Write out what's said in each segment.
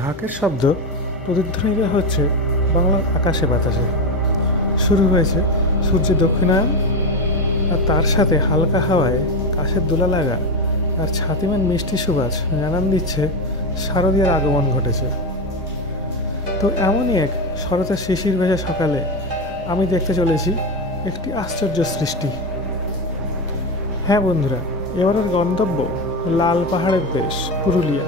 ঢাকের শব্দ প্রতিধ্বনিত হচ্ছে বাংলার আকাশে বাতাসে। শুরু হয়েছে সূর্যের দক্ষিণায়ন, আর তার সাথে হালকা হাওয়ায় কাশের দোলা লাগা আর ছাতিমান মিষ্টি সুবাস জানান দিচ্ছে শারদীয়ার আগমন ঘটেছে। তো এমনই এক শরতের শিশির ভেজা সকালে আমি দেখতে চলেছি একটি আশ্চর্য সৃষ্টি। হ্যাঁ বন্ধুরা, এবারের গন্তব্য লাল পাহাড়ের দেশ পুরুলিয়া,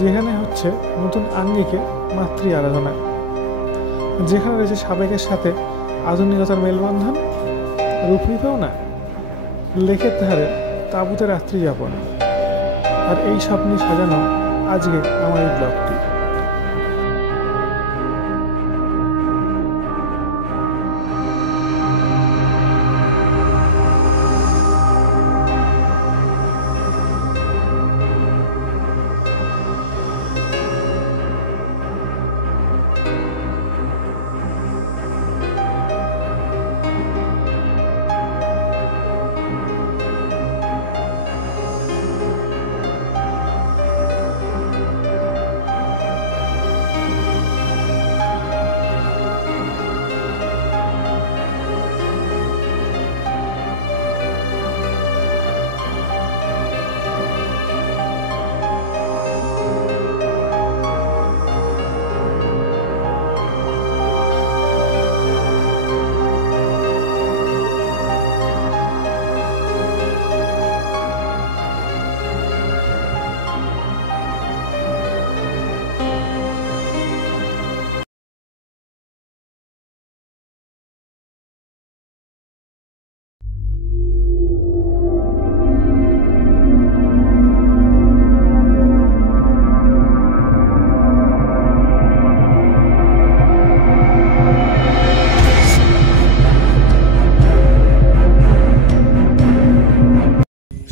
যেখানে হচ্ছে নতুন আঙ্গিকে মাতৃ আরাধনা, যেখানে রয়েছে সাবেকের সাথে আধুনিকতার মেলবন্ধন, রূপনীতেও না লেকের ধারে তাঁবুতে রাত্রি যাপন। আর এই স্বপ্নে সাজানো আজকে আমার এই ব্লগটি।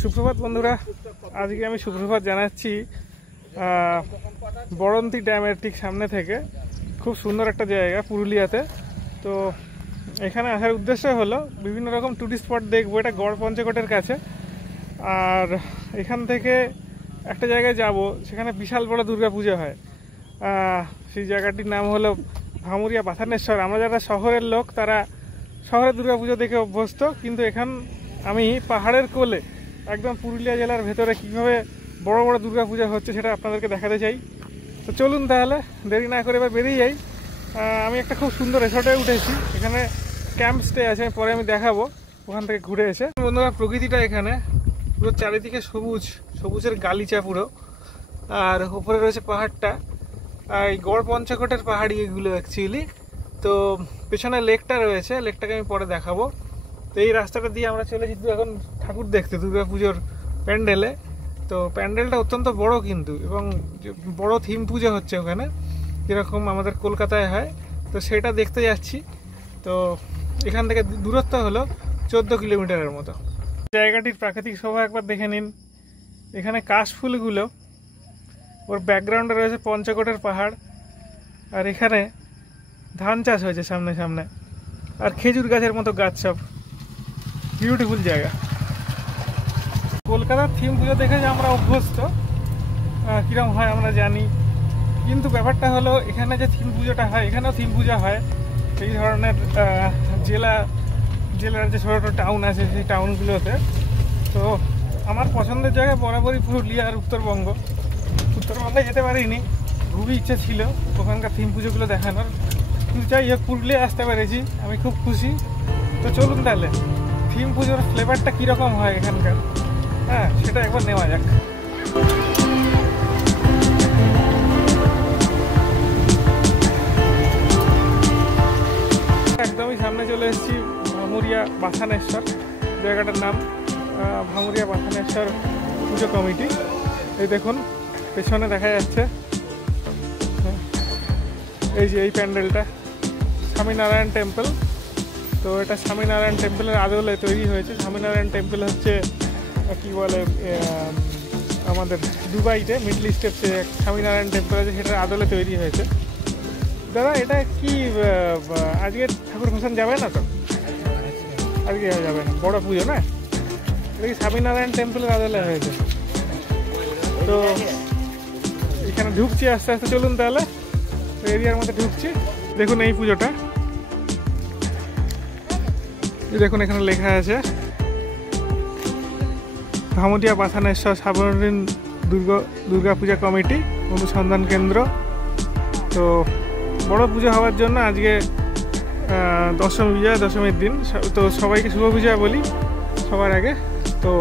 সুপ্রভাত বন্ধুরা, আজকে আমি সুপ্রভাত জানাচ্ছি বড়ন্তি ড্যামের ঠিক সামনে থেকে। খুব সুন্দর একটা জায়গা পুরুলিয়াতে। তো এখানে আসার উদ্দেশ্য হলো বিভিন্ন রকম টুরিস্ট স্পট দেখবো। এটা গড় পঞ্চকোটের কাছে। আর এখান থেকে একটা জায়গায় যাব, সেখানে বিশাল বড় দুর্গা পুজো হয়। সেই জায়গাটির নাম হলো ভামুরিয়া বাথানেশ্বর। আমরা যারা শহরের লোক তারা শহরের দুর্গা পুজো দেখে অভ্যস্ত, কিন্তু এখান আমি পাহাড়ের কোলে একদম পুরুলিয়া জেলার ভেতরে কীভাবে বড় বড় দুর্গা পূজা হচ্ছে সেটা আপনাদেরকে দেখাতে চাই। তো চলুন তাহলে দেরি না করে এবার বেরিয়ে যাই। আমি একটা খুব সুন্দর রিসর্টে উঠেছি, এখানে ক্যাম্প স্টে আছে, পরে আমি দেখাবো ওখান থেকে ঘুরে এসে। বন্ধুরা, প্রকৃতিটা এখানে পুরো চারিদিকে সবুজ, সবুজের গালিচা পুরো। আর উপরে রয়েছে পাহাড়টা, এই গড় পঞ্চকোটের পাহাড়ি এগুলো অ্যাকচুয়ালি। তো পেছনে লেকটা রয়েছে, লেকটাকে আমি পরে দেখাবো। তো এই রাস্তাটা দিয়ে আমরা চলেছি এখন ঠাকুর দেখতে, দুর্গা পুজোর প্যান্ডেলে। তো প্যান্ডেলটা অত্যন্ত বড় কিন্তু, এবং বড় থিম পুজো হচ্ছে ওখানে, যেরকম আমাদের কলকাতায় হয়। তো সেটা দেখতে যাচ্ছি। তো এখান থেকে দূরত্ব হলো 14 কিলোমিটারের মতো। জায়গাটির প্রাকৃতিক শোভা একবার দেখে নিন। এখানে কাশফুলগুলো, ওর ব্যাকগ্রাউন্ডে রয়েছে পঞ্চকোটের পাহাড়, আর এখানে ধান চাষ হয়েছে সামনে সামনে, আর খেজুর গাছের মতো গাছ সব। বিউটিফুল জায়গা। কলকাতার থিম পুজো দেখে যে আমরা অভ্যস্ত, কীরকম হয় আমরা জানি, কিন্তু ব্যাপারটা হলো এখানে যে থিম পুজোটা হয়, এখানেও থিম পূজা হয়। এই ধরনের জেলার যে ছোটো ছোটো টাউন আছে সেই টাউনগুলোতে। তো আমার পছন্দের জায়গা বরাবরই পুরুলিয়া আর উত্তরবঙ্গ। উত্তরবঙ্গে যেতে পারিনি, খুবই ইচ্ছে ছিল ওখানকার থিম পুজোগুলো দেখানোর, কিন্তু যাই হোক পুরুলিয়া আসতে পেরেছি, আমি খুব খুশি। তো চলুন তাহলে থিম পুজোর ফ্লেভারটা কীরকম হয় এখানকার, সেটা একবার নেওয়া যাক। একদমই সামনে চলে এসেছি ভামুরিয়া বাথানেশ্বর, জায়গাটার নাম ভামুরিয়া বাথানেশ্বর পুজো কমিটি। এই দেখুন পেছনে দেখা যাচ্ছে এই যে এই প্যান্ডেলটা, স্বামীনারায়ণ টেম্পল। তো এটা স্বামীনারায়ণ টেম্পলের আদলে তৈরি হয়েছে। স্বামীনারায়ণ টেম্পল হচ্ছে কি বলে, আমাদের দুবাইতে মিডল ইস্টের যে স্বামীনারায়ণ টেম্পল আছে সেটার আদলে তৈরি হয়েছে। দাদা, এটা কি আজকে ঠাকুর ভাসান যাবে না? তো আজকে যাবে না, বড় পুজো না, এটা কি স্বামীনারায়ণ টেম্পলের আদলে হয়েছে। তো এখানে ঢুকছি আস্তে আস্তে, চলুন তাহলে এরিয়ার মধ্যে ঢুকছি। দেখুন এই পুজোটা, দেখুন এখানে লেখা আছে ভামুটিয়া পাথানেশ্বর সাবরীন দুর্গা পূজা কমিটি অনুসন্ধান কেন্দ্র। তো বড় পুজো হওয়ার জন্য আজকে দশমী বিজয়া, দশমীর দিন। তো সবাইকে শুভ বিজয়া বলি সবার আগে। তো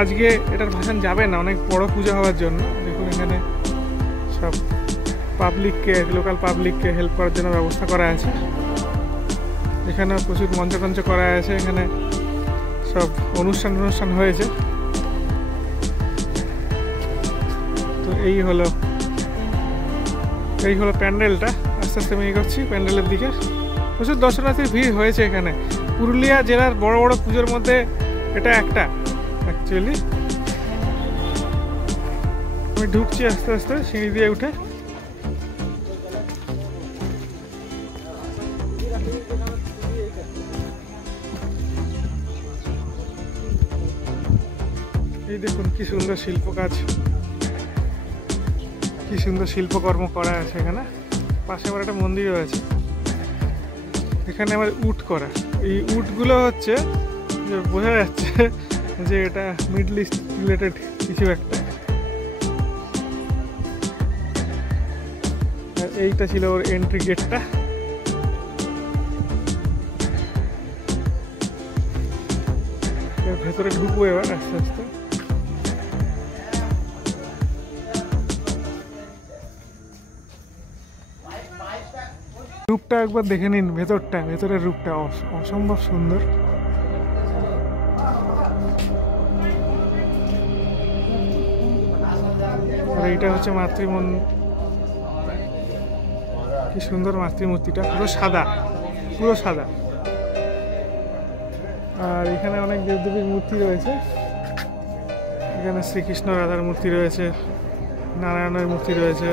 আজকে এটার ভাসান যাবে না, অনেক বড় পুজো হওয়ার জন্য। দেখুন এখানে সব পাবলিককে, লোকাল পাবলিককে হেল্প করার জন্য ব্যবস্থা করা আছে। এখানে প্রচুর মঞ্চ টঞ্চ করা আছে, এখানে সব অনুষ্ঠান হয়েছে। তো এই হলো প্যান্ডেলটা। আস্তে আস্তে আমি এগোচ্ছি প্যান্ডেলের দিকে। প্রচুর দর্শনার্থীর ভিড় হয়েছে এখানে। পুরুলিয়া জেলার বড় বড় পুজোর মধ্যে এটা একটা অ্যাকচুয়ালি। আমি ঢুকছি আস্তে আস্তে সিঁড়ি দিয়ে উঠে। এই দেখুন কি সুন্দর শিল্প কাজ, কি সুন্দর শিল্পকর্ম করা আছে এখানে। পাশে আবার একটা মন্দিরও আছে। এখানে আমার উট করা, এই উটগুলো হচ্ছে যে বোঝা যাচ্ছে যে এটা মিডল ইস্ট রিলেটেড কিছু একটা। আর এইটা ছিল ওর এন্ট্রি গেটটা। ভেতরে ঢুকবো এবার আস্তে আস্তে। রূপটা একবার দেখে নিন, ভেতরের রূপটা অসম্ভব সুন্দর। আর এইটা হচ্ছে কি সুন্দর মাতৃমূর্তিটা, পুরো সাদা। আর এখানে অনেক দেবদেবীর মূর্তি রয়েছে। এখানে শ্রীকৃষ্ণ রাধার মূর্তি রয়েছে, নারায়ণের মূর্তি রয়েছে।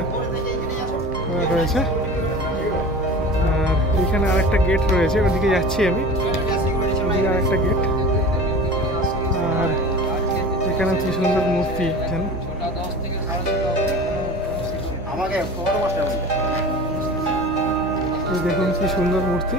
আর এখানে আরেকটা গেট রয়েছে, ওদিকে যাচ্ছি আমি। ওদিকে আরেকটা গেট। আর এখানে কি সুন্দর মূর্তি, দেখুন কি সুন্দর মূর্তি।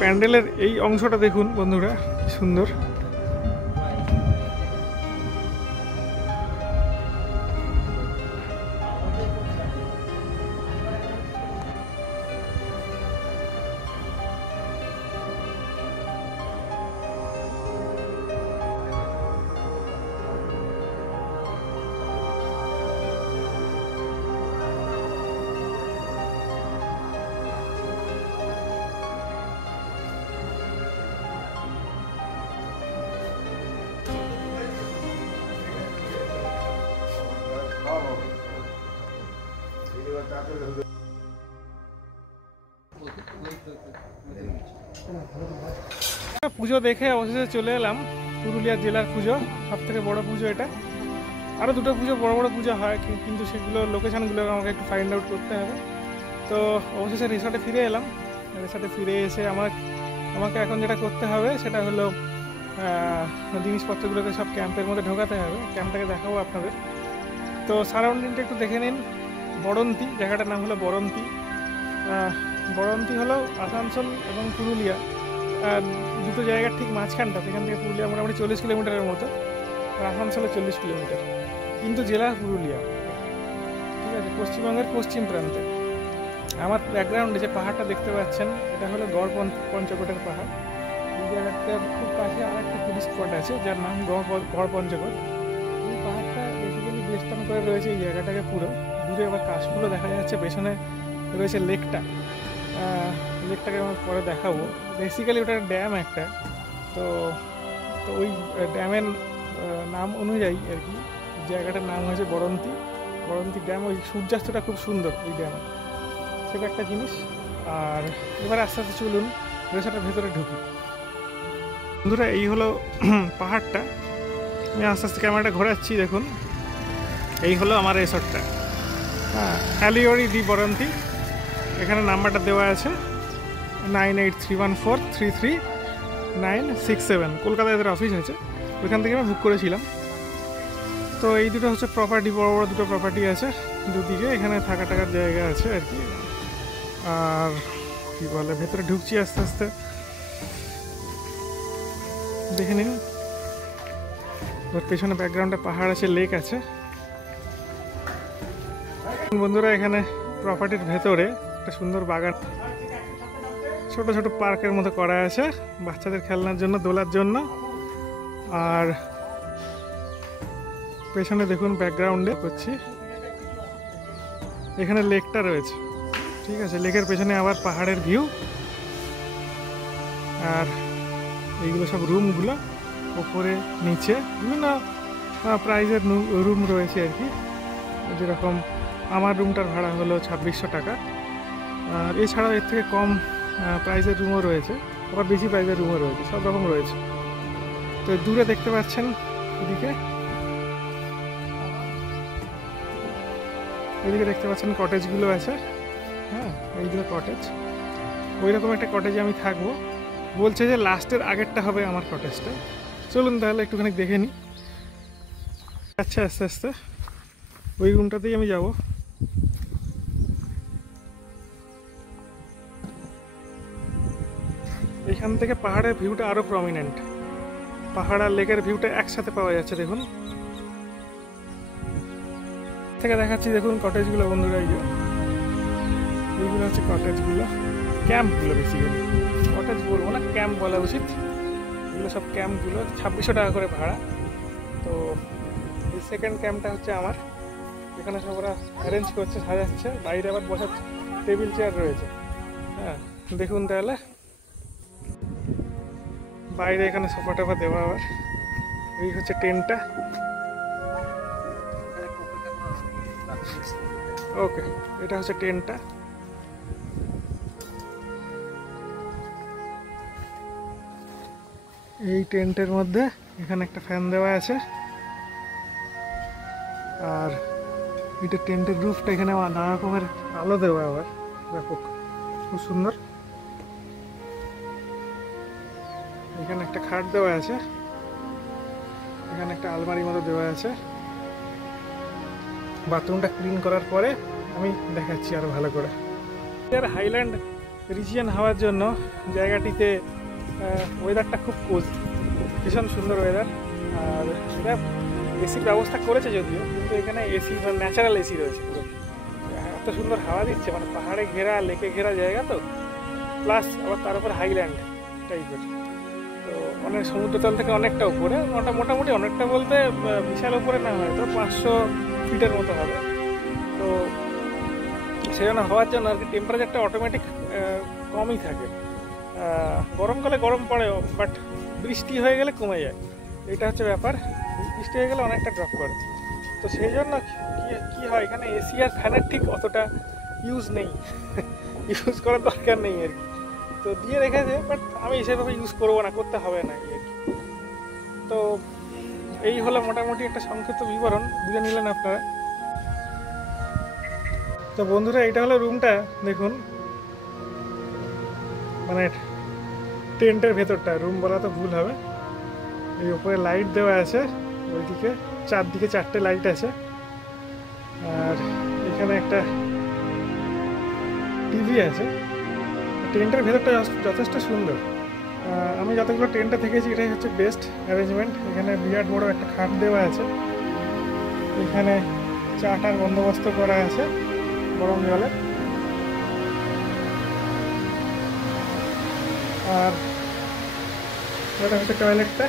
প্যান্ডেলের এই অংশটা দেখুন বন্ধুরা, কি সুন্দর। পুজো দেখে অবশেষে চলে এলাম। পুরুলিয়া জেলার পুজো, সব থেকে বড় পুজো এটা। আরও দুটো পুজো বড় পুজো হয়, কিন্তু সেগুলো লোকেশানগুলো আমাকে একটু ফাইন্ড আউট করতে হবে। তো অবশেষে রিসর্টে ফিরে এলাম। রিসর্টে ফিরে এসে আমাকে এখন যেটা করতে হবে সেটা হলো জিনিসপত্রগুলোকে সব ক্যাম্পের মধ্যে ঢোকাতে হবে। ক্যাম্পটাকে দেখাবো আপনাদের। তো সারাউন্ডিংটা একটু দেখে নিন। বরন্তী, জায়গাটার নাম হলো বরন্তী। বরন্তী হলো আসানসোল এবং পুরুলিয়া দুটো জায়গার ঠিক মাঝখানটা। এখান থেকে পুরুলিয়া মোটামুটি 40 কিলোমিটারের মতো, আর আসানসোলে 40 কিলোমিটার, কিন্তু জেলা পুরুলিয়া। ঠিক আছে, পশ্চিমবঙ্গের পশ্চিম প্রান্তে। আমার ব্যাকগ্রাউন্ডে যে পাহাড়টা দেখতে পাচ্ছেন, এটা হলো গড় পঞ্চকোটের পাহাড়। এই জায়গাটার খুব কাছে আরেকটা টুরিস্ট স্পট আছে যার নাম গড় পঞ্চকোট। এই পাহাড়টা বেসিক্যালি বেস্টার্ন করে রয়েছে এই জায়গাটাকে পুরো। দূরে আবার কাশফুলও দেখা যাচ্ছে, পেছনে রয়েছে লেকটাকে আমার পরে দেখাবো। বেসিক্যালি ওটা ড্যাম একটা। তো ওই ড্যামের নাম অনুযায়ী আর কি জায়গাটার নাম হয়েছে বরন্তী ড্যাম। ওই সূর্যাস্তটা খুব সুন্দর ওই ড্যামে, সেটা একটা জিনিস। আর এবার আস্তে আস্তে চলুন রিসর্টের ভেতরে ঢুকি। বন্ধুরা এই হলো পাহাড়টা, আমি আস্তে আস্তে ক্যামেরাটা ঘোরাচ্ছি। দেখুন এই হলো আমার রিসর্টটা, হ্যাঁ, অ্যালিওরি দি বরন্তি। এখানে নাম্বারটা দেওয়া আছে 9831433967। কলকাতায় এদের অফিস আছে, ওইখান থেকে আমি বুক করেছিলাম। তো এই দুটো হচ্ছে প্রপার্টি, বড় বড় দুটো প্রপার্টি আছে দুদিকে, এখানে থাকা টাকার জায়গা আছে আর কি। আর কি বলে, ভেতরে ঢুকছি আস্তে আস্তে, দেখে নিন। ওর পেছনে ব্যাকগ্রাউন্ডে পাহাড় আছে, লেক আছে। বন্ধুরা এখানে প্রপার্টির ভেতরে একটা সুন্দর বাগান, ছোট ছোট পার্কের মতো করা আছে বাচ্চাদের খেলনার জন্য, দোলার জন্য। আর পেছনে দেখুন ব্যাকগ্রাউন্ডে করছি, এখানে লেকটা রয়েছে, ঠিক আছে। লেকের পেছনে আবার পাহাড়ের ভিউ। আর এইগুলো সব রুমগুলো, ওপরে নিচে বিভিন্ন প্রাইজের রুম রয়েছে আর কি। যেরকম আমার রুমটার ভাড়া হলো 2600 টাকা। আর এছাড়াও এর থেকে কম প্রাইজের রুমও রয়েছে, আবার বেশি প্রাইজের রুমও রয়েছে, সব রকম রয়েছে। তো দূরে দেখতে পাচ্ছেন এদিকে দেখতে পাচ্ছেন কটেজগুলো আছে, হ্যাঁ, এইগুলো কটেজ। ওই রকম একটা কটেজে আমি থাকবো, বলছে যে লাস্টের আগেরটা হবে আমার কটেজটা। চলুন তাহলে একটুখানি দেখে নিই। আচ্ছা, আস্তে আস্তে ওই রুমটাতেই আমি যাব। এখান থেকে পাহাড়ের ভিউটা আরো প্রমিনেন্ট, পাহাড় আর লেকের ভিউটা একসাথে পাওয়া যাচ্ছে। দেখুন থেকে দেখাচ্ছি, দেখুন কটেজগুলো বন্ধুরা। এইগুলো হচ্ছে কটেজগুলো, ক্যাম্পগুলো। বেসিক্যালি কটেজ বলবো না, ক্যাম্প বলা উচিত। এগুলো সব ক্যাম্পগুলো 2600 টাকা করে ভাড়া। তো এই সেকেন্ড ক্যাম্পটা হচ্ছে আমার, এখানে সব ওরা অ্যারেঞ্জ করছে, সাজাচ্ছে। বাইরে আবার বসার টেবিল চেয়ার রয়েছে, হ্যাঁ। দেখুন তাহলে বাইরে এখানে সোফা টোফা দেওয়া। আবার এই হচ্ছে টেন্টটা, ওকে। এটা হচ্ছে টেন্টটা। এই টেন্টের মধ্যে এখানে একটা ফ্যান দেওয়া আছে। আর এটা টেন্টের রুফটা, এখানে নানা রকমের আলো দেওয়া, আবার ব্যাপক, খুব সুন্দর। এখানে একটা খাট দেওয়া আছে, এখানে একটা আলমারি মতো দেওয়া আছে। বাথরুমটা ক্লিন করার পরে আমি দেখাচ্ছি আরো ভালো করে। হাইল্যান্ড রিজিয়ন হওয়ার জন্য জায়গাটিতে ওয়েদারটা খুব কোজি, ভীষণ সুন্দর ওয়েদার। আর এটা এসির ব্যবস্থা করেছে যদিও, কিন্তু এখানে এসি মানে ন্যাচারাল এসি রয়েছে পুরো। এত সুন্দর হাওয়া দিচ্ছে, মানে পাহাড়ে ঘেরা, লেকে ঘেরা জায়গা তো, প্লাস আবার তার উপর হাইল্যান্ড টাইপের। তো অনেক সমুদ্রতল থেকে অনেকটা উপরে, মোটামুটি অনেকটা বলতে বিশাল উপরে না, হয়তো 500 ফিটের মতো হবে। তো সেজন্য হওয়ার জন্য আর কি টেম্পারেচারটা অটোমেটিক কমই থাকে। গরমকালে গরম পড়ে, বাট বৃষ্টি হয়ে গেলে কমে যায়, এটা হচ্ছে ব্যাপার। বৃষ্টি হয়ে গেলে অনেকটা ড্রপ করে। তো সেই জন্য কি হয়, এখানে এসি আর ফ্যানের ঠিক অতটা ইউজ নেই, ইউজ করার দরকার নেই আর কি। তো দিয়ে রেখেছে, বাট আমি সেভাবে ইউজ করবো না, করতে হবে না আর কি। তো এই হলো মোটামুটি একটা সংক্ষিপ্ত বিবরণ, বুঝে নিলেন আপনারা। তো বন্ধুরা এটা হলো রুমটা, দেখুন মানে টেন্টের ভেতরটা, রুম বলা তো ভুল হবে। এই উপরে লাইট দেওয়া আছে, ওইদিকে চারদিকে 4টে লাইট আছে। আর এখানে একটা টিভি আছে। টেন্টের ভেতরটা যথেষ্ট সুন্দর। আমি যতগুলো টেন্টে থেকেছি এটাই হচ্ছে বেস্ট অ্যারেঞ্জমেন্ট। এখানে বিরাট বড় একটা খাট দেওয়া আছে, এখানে চাটার বন্দোবস্ত করা আছে গরম জলে। আর এটা হচ্ছে টয়লেটটা।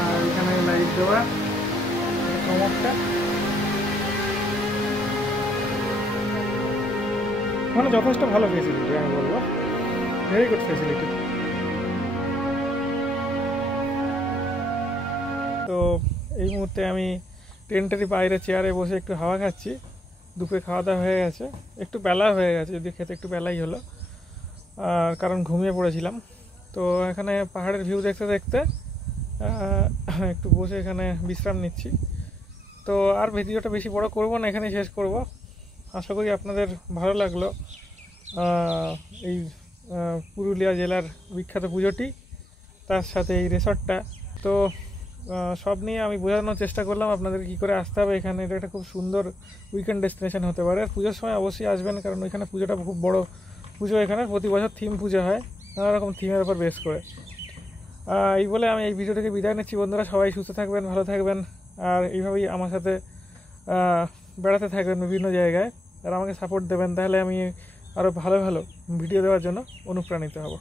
আর এখানে লাইট দেওয়া, চমকটা মানে যথেষ্ট ভালো ফেসিলিটি, আমি বলবো ভেরি গুড ফেসিলিটি। তো এই মুহূর্তে আমি টেন্টেরই বাইরে চেয়ারে বসে একটু হাওয়া খাচ্ছি। দুপুরে খাওয়া দাওয়া হয়ে গেছে, একটু বেলা হয়ে গেছে, যদি খেতে একটু বেলাই হলো, কারণ ঘুমিয়ে পড়েছিলাম। তো এখানে পাহাড়ের ভিউ দেখতে দেখতে একটু বসে এখানে বিশ্রাম নিচ্ছি। তো আর ভিডিওটা বেশি বড় করব না, এখানে শেষ করব। আশা করি আপনাদের ভালো লাগলো এই পুরুলিয়া জেলার বিখ্যাত পুজোটি, তার সাথে এই রিসর্টটা। তো সব নিয়ে আমি বোঝানোর চেষ্টা করলাম আপনাদের কী করে আসতে হবে এখানে। এটা একটা খুব সুন্দর উইকেন্ড ডেস্টিনেশন হতে পারে। আর পুজোর সময় অবশ্যই আসবেন, কারণ ওইখানে পুজোটা খুব বড় পুজো। এখানে প্রতি বছর থিম পুজো হয়, নানা রকম থিমের উপর বেস করে। এই বলে আমি এই ভিডিও থেকে বিদায় নিচ্ছি বন্ধুরা। সবাই সুস্থ থাকবেন, ভালো থাকবেন, আর এইভাবেই আমার সাথে বেড়াতে থাকবেন বিভিন্ন জায়গায়, আর আমাকে সাপোর্ট দেবেন। তাহলে আমি আরও ভালো ভালো ভিডিও দেওয়ার জন্য অনুপ্রাণিত হব।